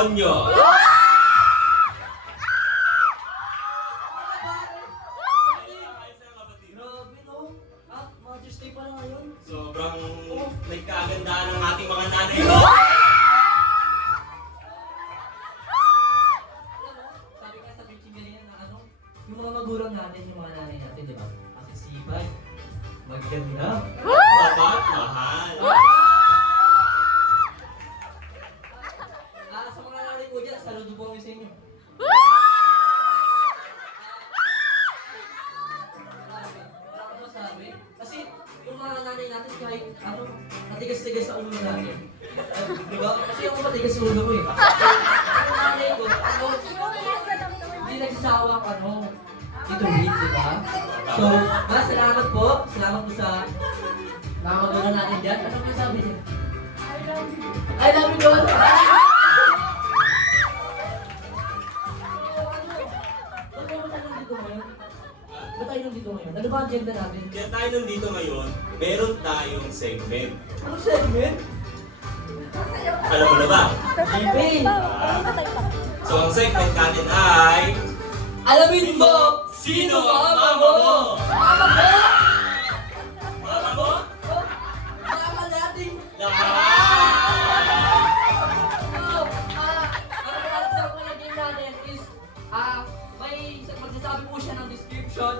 demonyo. Grabe no? Mother's Day pa na ngayon. Sobrang may kagandahan ng ating mga nanay. Alam mo, sabi nga sa preaching ganyan na yung mga magulang natin, yung mga nanay natin, di ba? Kasi sipag, maganda. Babat, mahal. Sa mga nanay ko dyan, saludo po kami sa inyo. Wala ko masabi. Kasi yung mga nanay natin kahit matigas-tigas sa ulo natin. Di ba? Kasi ako matigas sa ulo ko eh. Yung nanay ko, hindi nagsasawang ituwid, di ba? So, salamat po. Salamat po sa mga magulang natin dyan. Ano ba sabi niya? I love you, God! Ba't tayo nandito ngayon? Ano ba ang agenda natin? Kaya tayo nandito ngayon, meron tayong segment. Anong segment? Alam mo na ba? Campaign! So ang segment natin ay... Alamin mo! Sino ang mama mo? Mama mo! Mama mo? Mama natin! Ang karakter po na game natin is, may magsasabi po siya ng description.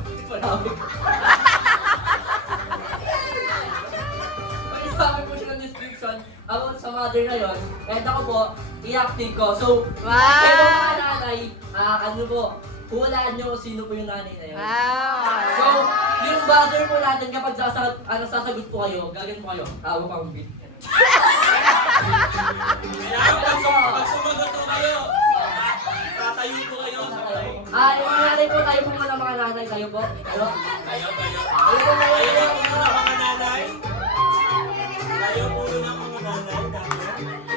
Hindi ko alam. Magsasabi po siya ng description about sa mother na yun. Kahit ako po, i-acting ko. So, kayo mga nanay, huwalaan nyo kung sino po yung nanay na yun. So, yung buzzer po natin kapag sasagot po kayo, gagawin po kayo. Tawa pang beat. Kaya pag sumagot po kayo, tatayo po kayo. Yung mga nanay po, tayo po muna mga nanay. Tayo po. Tayo. Tayo po Tayo po. muna mga nanay. Tayo po muna mga nanay.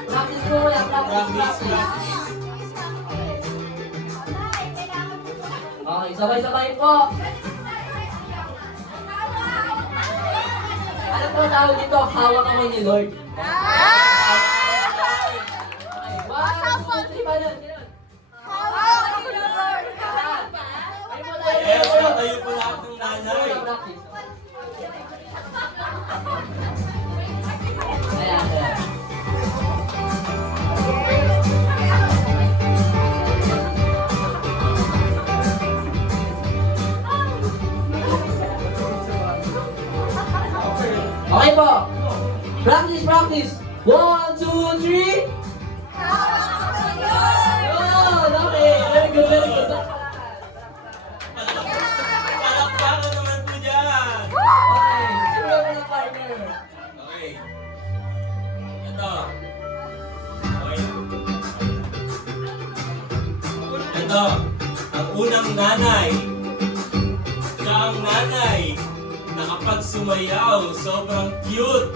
Practice po muna. Practice. Okay, sabay-sabay po. Ano po tawag dito? Hawak kamay ni Lord. Okay, 1, 2, 3, paano? Yes, tayo po lahat ng nanay. Ayan. Okay po. Practice. 1, 2, 3. Oh, okay. Very good. Palakpakan naman po dyan. Okay, simulan mo na partner. Okay. Ito. Okay. Ito. Ang unang nanay. Siya ang nanay na kapag sumayaw, sobrang cute.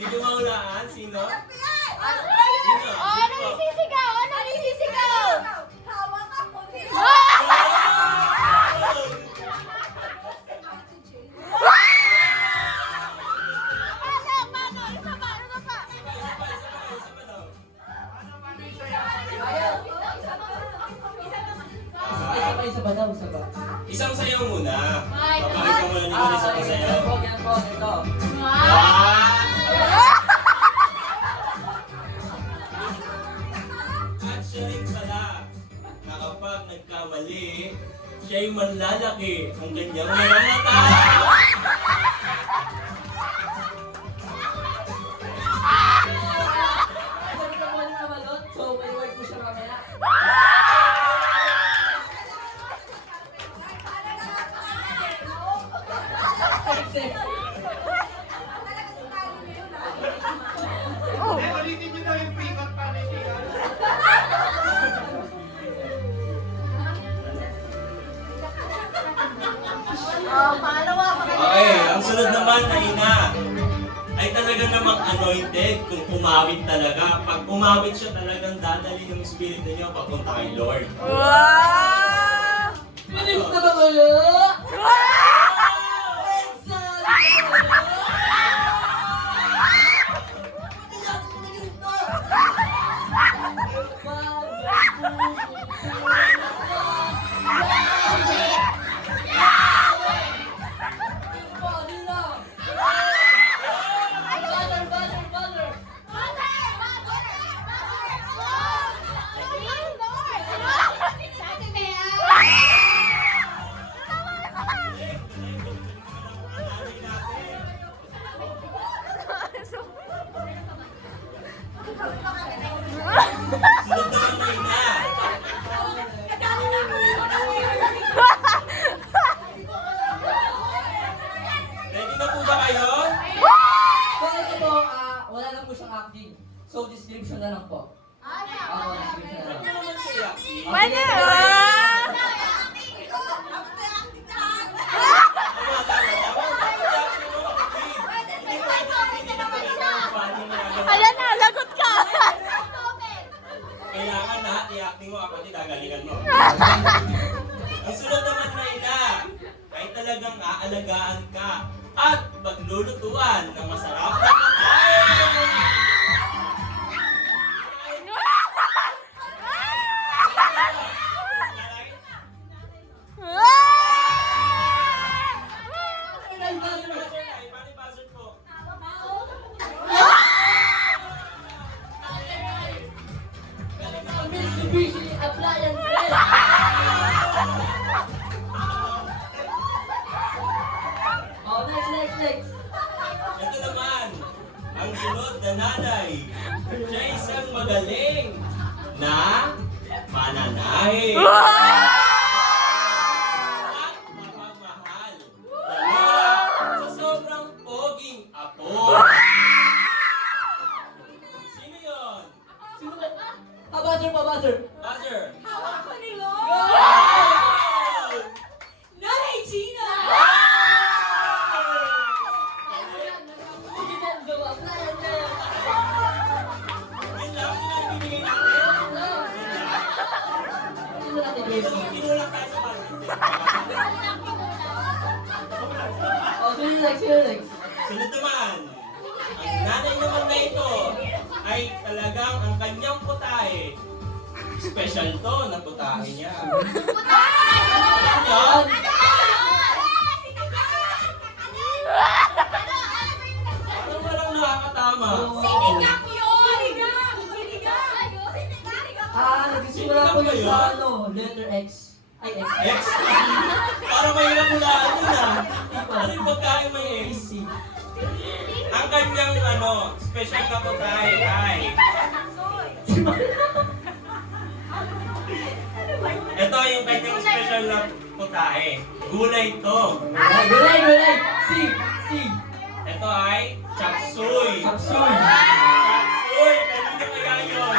Hindi nyo mahulaan? Sino? Sino? Isa ba daw? Isang sayaw muna. Papakita mo lang yung isang sayaw. Ito. At siya rin pala, na kapag nagkamali, siya'y manlalaki ang kanyang mga mata. Sabi ka mo na balot, so may word po siya mamaya. Ulitin nyo daw yung pre-cut pa na Okay, ang sunod naman na ina ay talaga namang anointed kung umawit talaga. Pag umawit siya talagang dadali ng Espiritu niyo papunta kay Lord. Pinis na ba kayo? Sunod naman na ina. Ready na po ba kayo? So ito po, wala lang po siyang acting. So description na lang po. Description na lang. Ano naman siya, Yaki? Pwede! Ayan na, lagot ka! Kailangan lahat i-acting mo, kapatid, gagalingan mo. Ang sunod naman na ina ay talagang aalagaan ka at paglulutuan ng masarap na pagkain. Pali-buzzer po. Mitsubishi Appliance. Oh, next. Ito naman, ang sunod na nanay. Siya isang magaling na mananahe. At mapagmahal. Dalawa sa sobrang poging apo. Sino yun? Sino ba? Buzzer. Buzzer. Yun lang, yun ang ibibigay natin. Ito, tinulak tayo sa buzzer. Oh, sino next? Sunod naman, ang nanay naman na ito ay talagang ang kanyang putahe. Special to na putahe niya. Alam niyo? Parang walang nakakatama. Nagsimula po yun sa letter X. Ay, X. X? Parang mahirap hulaan yun ah. Ano yung pagkain may X? Ang kanyang special na putahe ay... Ito yung kanyang special na putahe. Gulay to. Gulay. C. Ito ay chop suey. Chop suey. Chop suey! Kanina kaya yun?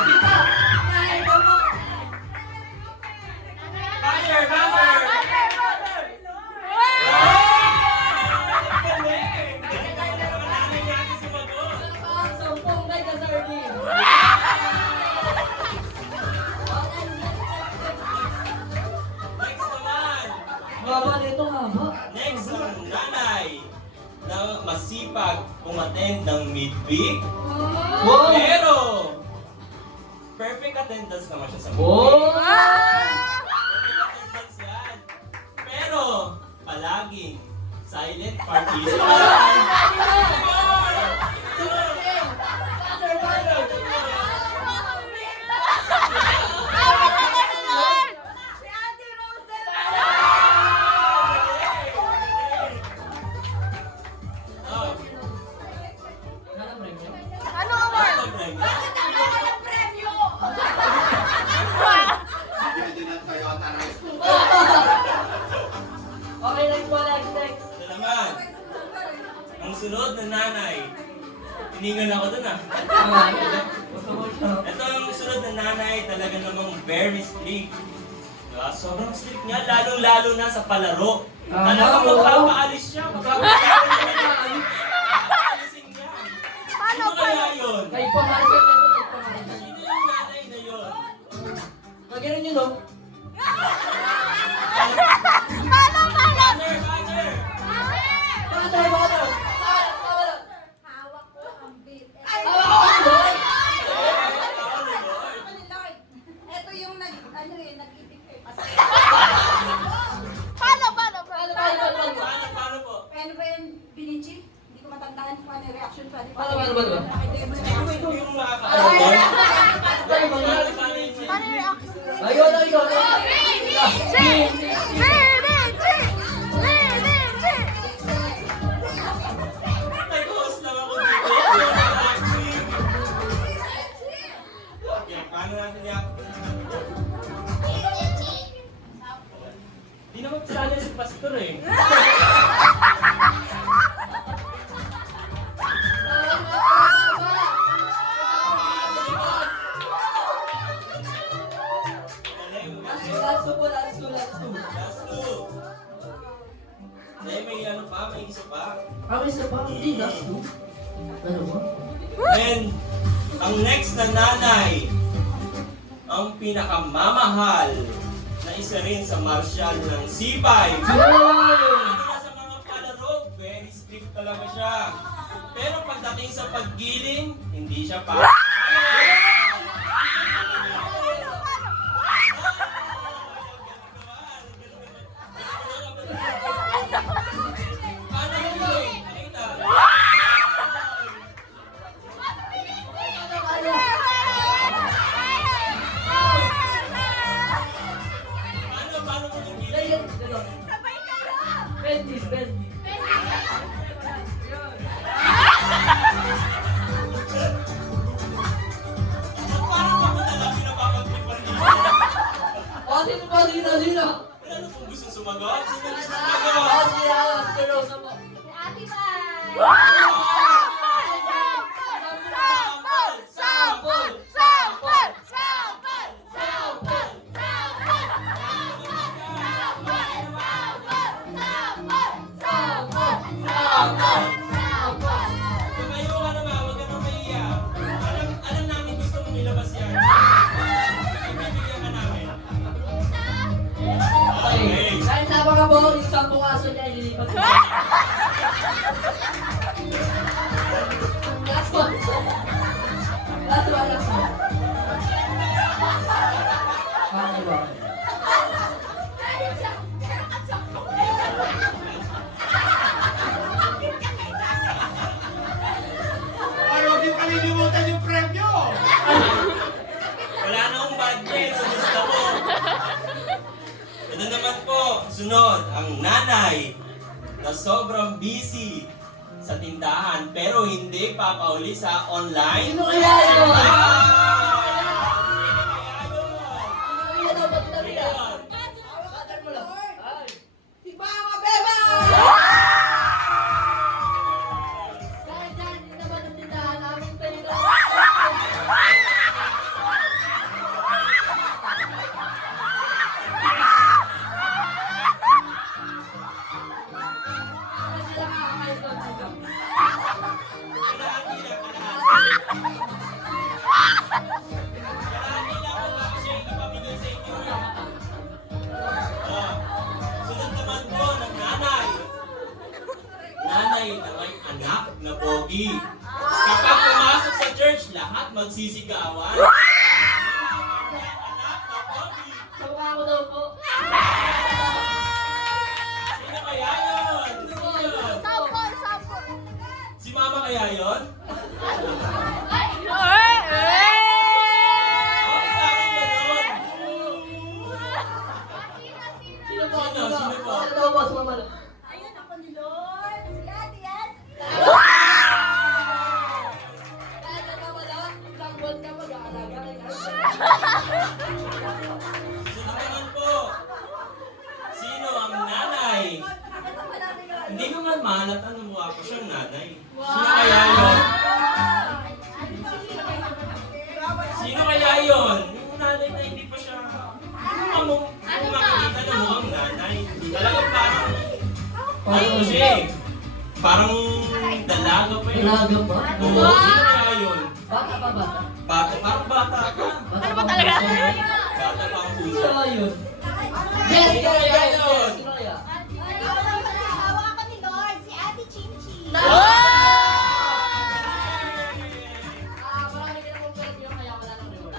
Buzzer! Galing! Galing tayo na naman namin natin sumagot. Sampung may kasardin. Next naman. Haba nito, haba. Next ang nanay na masipag umattend ng midweek. Wow! Pero, perfect attendance naman siya sa midweek. Wow! Perfect attendance yan. Pero, palaging silent participant. Oh, Ano award? ito, Brenda. Okay, next. Ito naman. Ang sunod na nanay. Tiningan ako dun ah. Ito ang sunod na nanay, talaga namang very strict. Diba? Sobrang strict niya, lalo-lalo na sa palaro. Talagang magpapaalis siya. Magpapalisin niya. Sino kaya yun? Kay Pamarket ito, kay Pamarket. Sino yung nanay na yun? Magaling yun, no? Buzzer! Butter! Hawak ko ang beat. Hawak ko ang beat. Ito yung nag-ibig kayo. Paano? Paano? Paano po? Paano ba yung binichi? Hindi ko matandaan kung ano yung reaction pa. Paano? Ikaw yung makakaalam doon. Paano yung Paano yung reaction? Ayun, ayun. Nag-host lang ako dito. Okay, paano natin yan? Di naman sana si Pastor eh. Last two po, last two. Last two. May ano pa? May isa pa? Isa pa? Hindi, last two. Ano ba? And ang next na nanay, ang pinakamamahal na isa rin sa martial ng C5. Hindi sa mga palaro, very strict talaga siya. Pero pagdating sa paggiling, hindi siya pa. Paano yun? Nakita? Paano mo nung giling? Bendy. Paano pa mo nalang pinapapag-trip pa rin? Sino? Ano kung gusto sumagot? Sino gusto sumagot? Si Ate Mai! Tumayo ka naman, huwag ka nang maiiyak. Alam namin gusto mong ilabas yan. Ibibigyan ka namin. Okay. Kahit napakabaho, yung 10 aso niya ililipat ko. Last one. Okay ba? Huwag yung kalilimutan yung premyo! Wala na akong budget sa gusto ko. Ito naman po, sunod, ang nanay na sobrang busy sa tindahan pero hindi papauli sa online. Sino kaya ito? Ayun. Si Mama Beba! Kahit yan, hindi naman ang tindahan namin pero... Sila kakakain doon dito. Kalahati lang, kalahati. Kalahati lang kung bakit siya hindi pamigay sa inyo. Ah, sunod naman po ng nanay. Nanay na may anak na pogi. Kapag pumasok sa church, lahat magsisigawan. Anak na pogi. Sawa ko daw po. Sino kaya yun? Sino yun? Si mama kaya yun? Ako sa akin ganun. Sino po? Sino? Sino po? Sino daw po? Sumama na. Ayun ako ni Lord! Si Ate yan! Kaya ka wala, isang buwan ka mag-aalaga kay Nanay. Sino naman po? Sino ang nanay? Hindi ko man mahalata na mukha ko siyang nanay. Sino kaya yun? Sino kaya yun? Yung nanay na hindi pa siya... Kung makikita na mukhang nanay. Talagang parang... Ano siya eh? Parang dalaga pa yun. Dalaga pa? Oo, sino kaya yun? Bata pa ba? Bata, parang bata ka. Ano ba talaga? Bata pa ang puso. Sino yun? Yes! Sino kaya yun? Sino kaya? Hawa ako ni Lord! Si Ate Chinchi! Marami ka na kong pwede yun, kaya wala nang reward.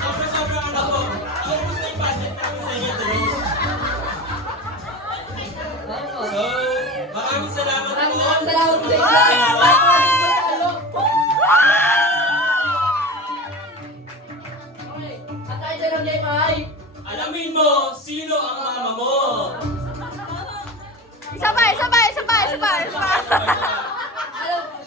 Sobra-sobra ano po? Maraming salamat po sa inyo. Bye po, tayo. Okay, ang title ng game ay... Alamin mo, sino ang mama mo? Isa pa, isa pa, isa pa, isa pa, isa pa.